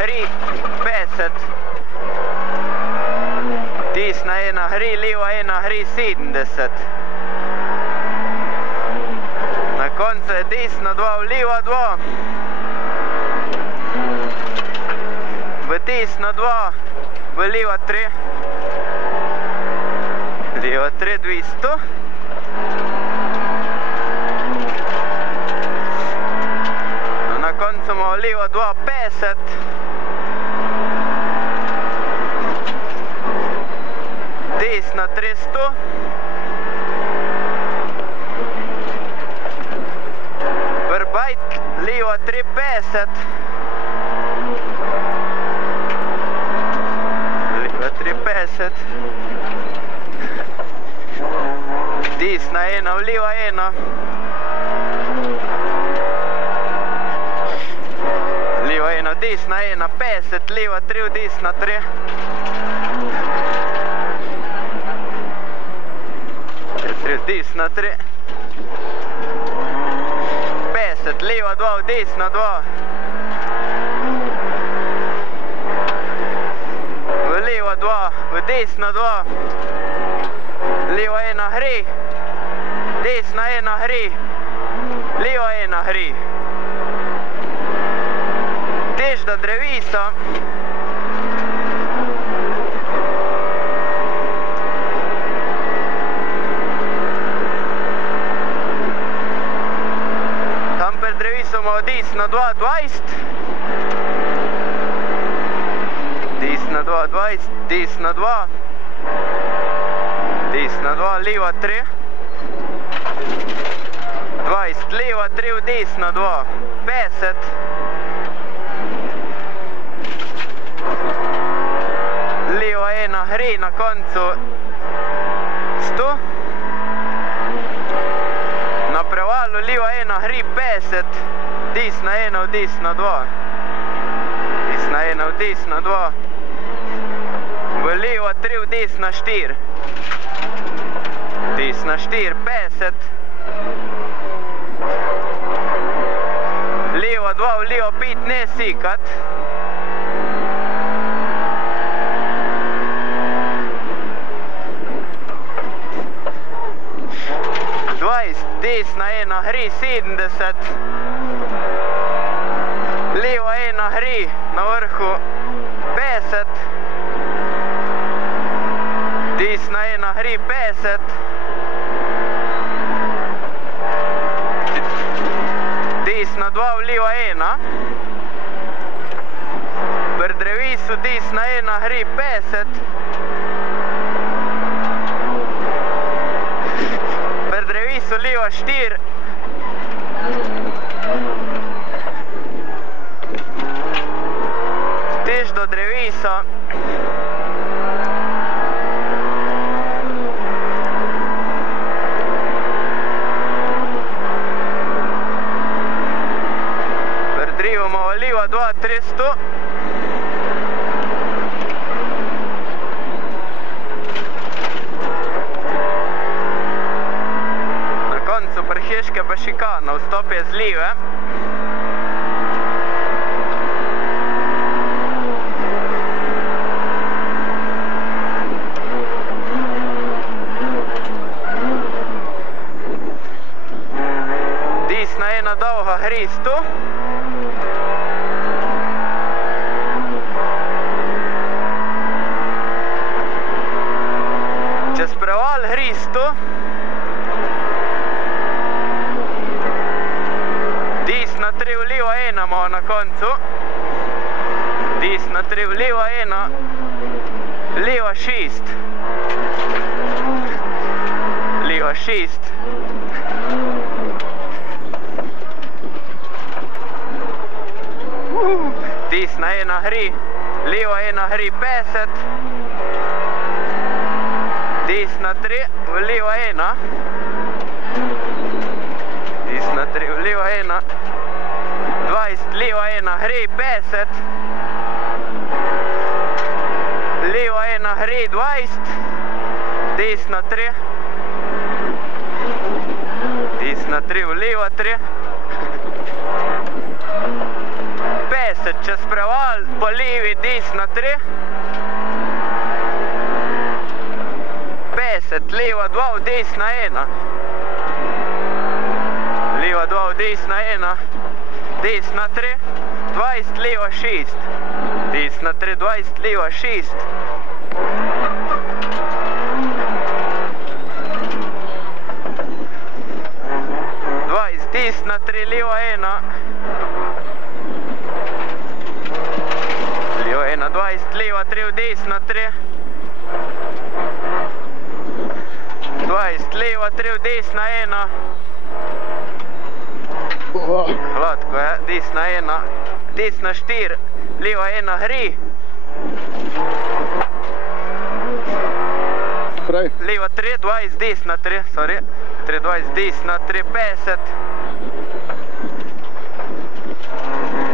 gre 50. Desna ena gre, leva ena gre 70. Na koncu je desna 2, leva 2. V desna 2, v leva 3. Leva 3, 200. Na koncu imamo leva 2, 50. Desna 300. Verbajt, leva 3, 50. Leva 3, 50. Desna ena, leva ena. Leva ena, desna ena, 50, leva 3, desna 3. Desna 3. 50, leva 2, desna 2. V leva 2, v desna 2. Leva ena gre. Desna ena gre. Leva ena gre. Težda drevesa. Tam per drevesu imamo desna 2, 20. Desna 2, 20. Desna 2. Desna 2, leva 3. 20, leva 3, desna 2. 50. Leva ena gre na koncu 100. Na prevalu leva ena gre 50. Desna ena, desna 2. Desna ena, desna 2. V leva 3, desna 4. Desna 4, 50. Leva 2, leva 5, ne sekat. Desna ena gre 70. Leva ena gre na vrhu 50. Desna ena gre 50. Desna 2, leva ena. Pri drevesu desna ena gre 50. Pri drevesu leva 4. Tež do drevesa. Pri drevu imamo leva 2, 300. Prheške pa šikana, vstop je z leve. Desna ena dolga gre 100. Čez preval gre 100. Desna 3, leva ena imamo na koncu. Desna 3, leva ena. Leva 6. Leva 6. Desna ena gre. Leva ena gre 50. Desna 3, leva ena. Desna 3, leva ena. 20, leva ena gre 50. Leva ena gre 20. Desna 3. Desna 3, leva 3. 50, 50, čez preval, po levi, desna 3. 50, leva 2, desna 1. Leva 2, desna 1. Desna 3, 20, leva 6. Desna 3, 20, leva 6. Desna 3, leva 1. Leva 1, 20, leva 3, desna 3. 20, leva 3, desna 1. Hladko je, desna 1. Desna 4, leva 1, hri. Leva 3, 20, desna 3, sorry. 3, 20, desna 3, 50.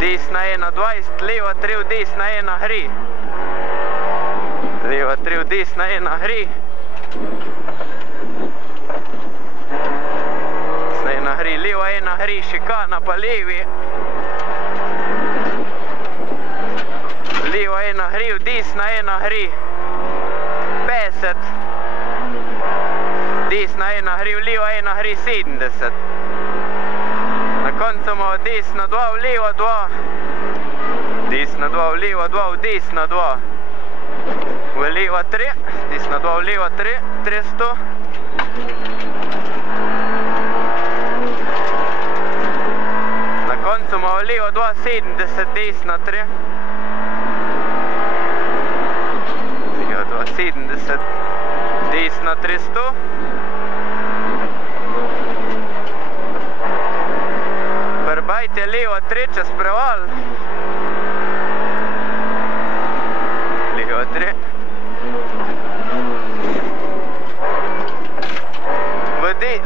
Desna 1, 20, leva 3, desna 1, hri. Leva 3, desna 1, hri. Desna 1, hri, leva 1, hri, šikana pa levi. Leva 1, hri, desna 1, hri. 50. Desna 1, hri, leva 1, hri, 70. Na koncu imamo desna 2, leva 2. Desna 2, leva 2, desna 2. V leva 3, desna 2, leva 3, 300. Na koncu imamo leva 2, 70, desna 3. Leva 2, 70, desna 300. Bajte leva 3 čez preval. Leva 3.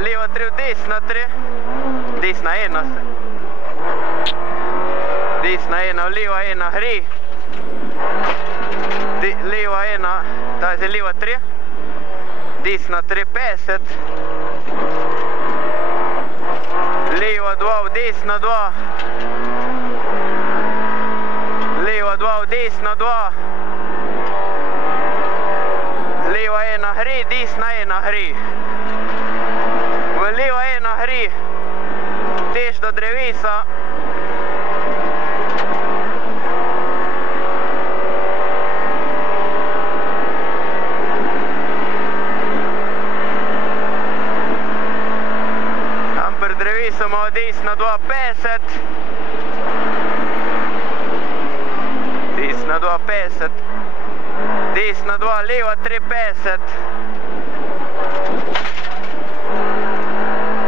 Leva 3, desna 3. Desna 1. Desna 1, leva 1, hri. Leva 1, ta je leva 3. Desna 3, 50. Leva 2, desna 2. Leva 2, desna 2. Leva 1, hri, desna 1, hri. V leva 1, hri. Tež do drevesa. Imamo desna 2, 50. Desna 2, 50. Desna 2, leva 3, 50.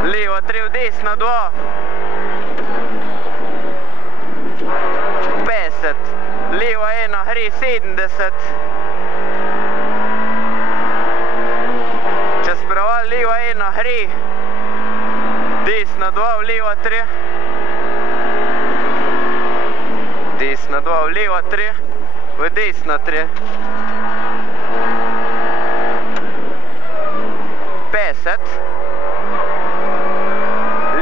Leva 3, desna 2. 50. Leva 1, hri, 70. Čez preval, leva 1, hri. Desna 2, leva 3. Desna 2, leva 3. V desna 3. 50.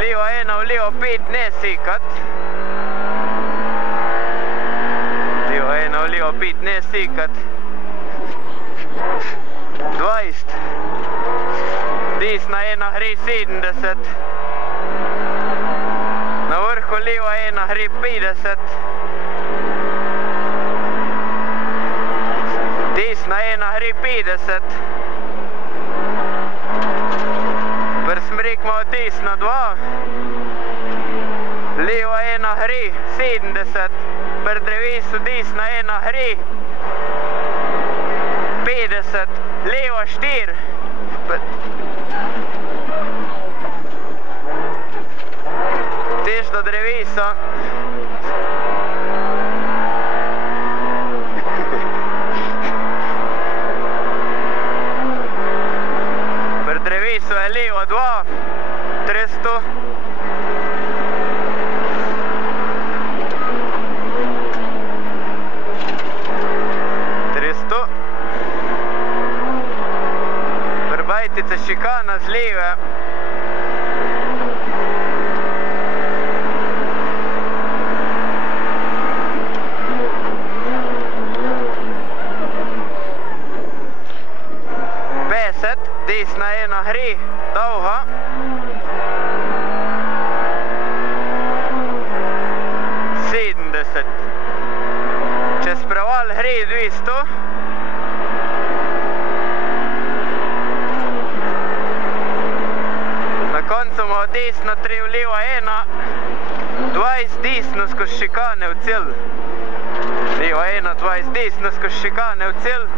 Leva 1, leva 5, ne sekat. Leva 1, leva 5, ne sekat. 20. Desna 1, hri, 70. Na vrhu leva 1, hri, 50. Desna 1, hri, 50. Prsmrek imamo desna 2. Leva 1, hri, 70. Pri drevesu desna 1, hri. 50. Leva 4. Tež do drevesa. Pri drevesu je leva 2, 300. Prbajtica šikana z leve. desna ena gre, dolga. Čez preval gre 200. Na koncu ima desna 3 v leva 1, 20 desno skozi šikane v cilj. Leva 1, 20 desno skozi šikane v cilj.